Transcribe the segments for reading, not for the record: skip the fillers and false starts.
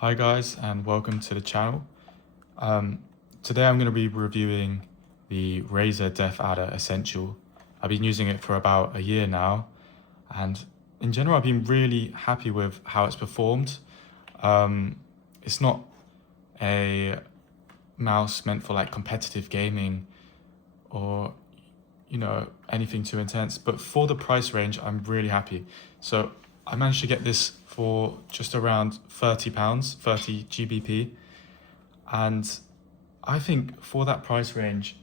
Hi guys, and welcome to the channel. Today I'm going to be reviewing the Razer DeathAdder Essential. I've been using it for about a year now, and in general I've been really happy with how it's performed. It's not a mouse meant for like competitive gaming or anything too intense, but for the price range I'm really happy. So I managed to get this for just around £30, 30 GBP, and I think for that price range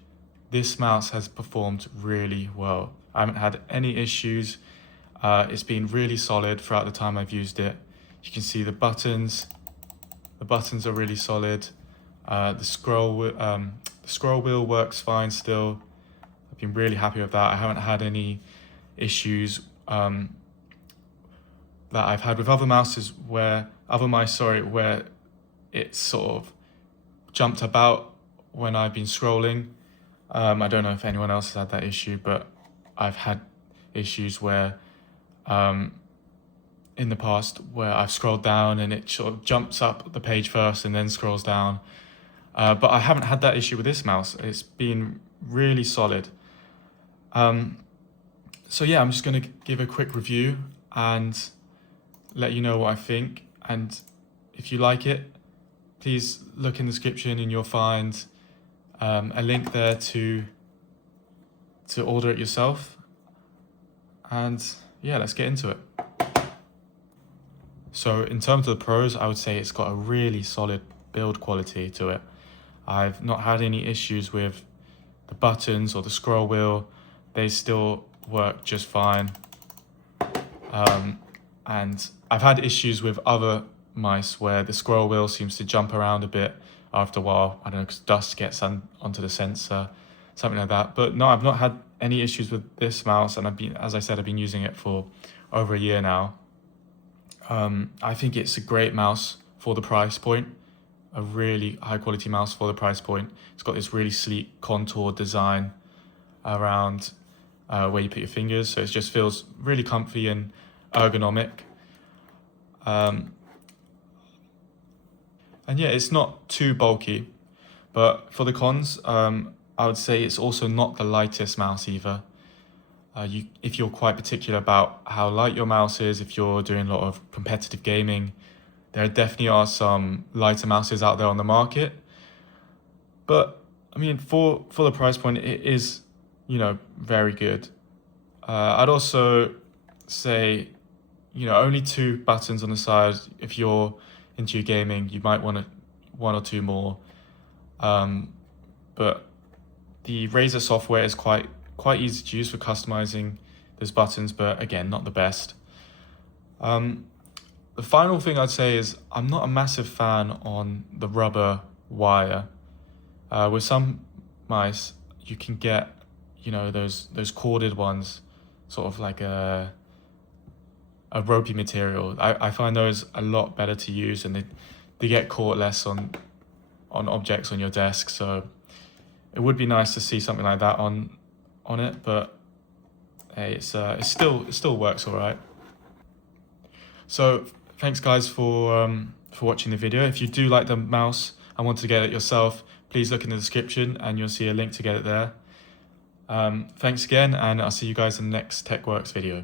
this mouse has performed really well. I haven't had any issues. It's been really solid throughout the time I've used it. You can see the buttons are really solid. The scroll wheel works fine still. I've been really happy with that. I haven't had any issues that I've had with other mouses where it sort of jumped about when I've been scrolling. I don't know if anyone else has had that issue, but I've had issues where in the past where I've scrolled down and it sort of jumps up the page first and then scrolls down. But I haven't had that issue with this mouse. It's been really solid. So yeah, I'm just going to give a quick review and let you know what I think. And if you like it, please look in the description and you'll find a link there to order it yourself. And yeah, let's get into it. So in terms of the pros, I would say it's got a really solid build quality to it. I've not had any issues with the buttons or the scroll wheel. They still work just fine. And I've had issues with other mice where the scroll wheel seems to jump around a bit after a while. I don't know, because dust gets onto the sensor, something like that. But no, I've not had any issues with this mouse, and as I said, I've been using it for over a year now. I think it's a great mouse for the price point, a really high quality mouse for the price point. It's got this really sleek contour design around where you put your fingers, so it just feels really comfy and ergonomic. And yeah, it's not too bulky, but for the cons, I would say it's also not the lightest mouse either. If you're quite particular about how light your mouse is, if you're doing a lot of competitive gaming, there definitely are some lighter mouses out there on the market. But I mean, for the price point, it is, very good. I'd also say, only 2 buttons on the side. If you're into your gaming, you might want 1 or 2 more. But the Razer software is quite easy to use for customizing those buttons, but again, not the best. The final thing I'd say is I'm not a massive fan on the rubber wire. With some mice, you can get, those corded ones, sort of like a ropey material. I find those a lot better to use, and they get caught less on objects on your desk. So it would be nice to see something like that on it, but hey, it still works all right. So thanks guys for watching the video. If you do like the mouse and want to get it yourself, please look in the description and you'll see a link to get it there. Thanks again, and I'll see you guys in the next TechWorks video.